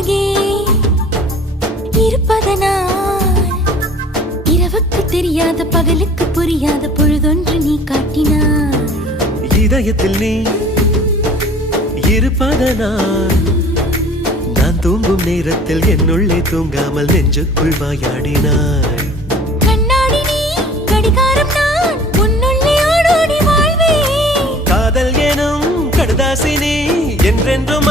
அருகே இருப்பதனால் இரவுக்கு தெரியாத பகலுக்கு புரியாத பொழுதொன்று நீ காட்டினாய். இதயத்தில் நீ இருப்பதனால் நான் தூங்கும் நேரத்தில் என்னுள்ளே தூங்காமல் நெஞ்சுக்குள் வாயாடினாய். கண்ணாடி நீ கடிகாரம் நான் உன்னுள்ளே ஓடோடி வாழ்வே. காதல் எனும் கடுதாசி நீ என்றென்றும்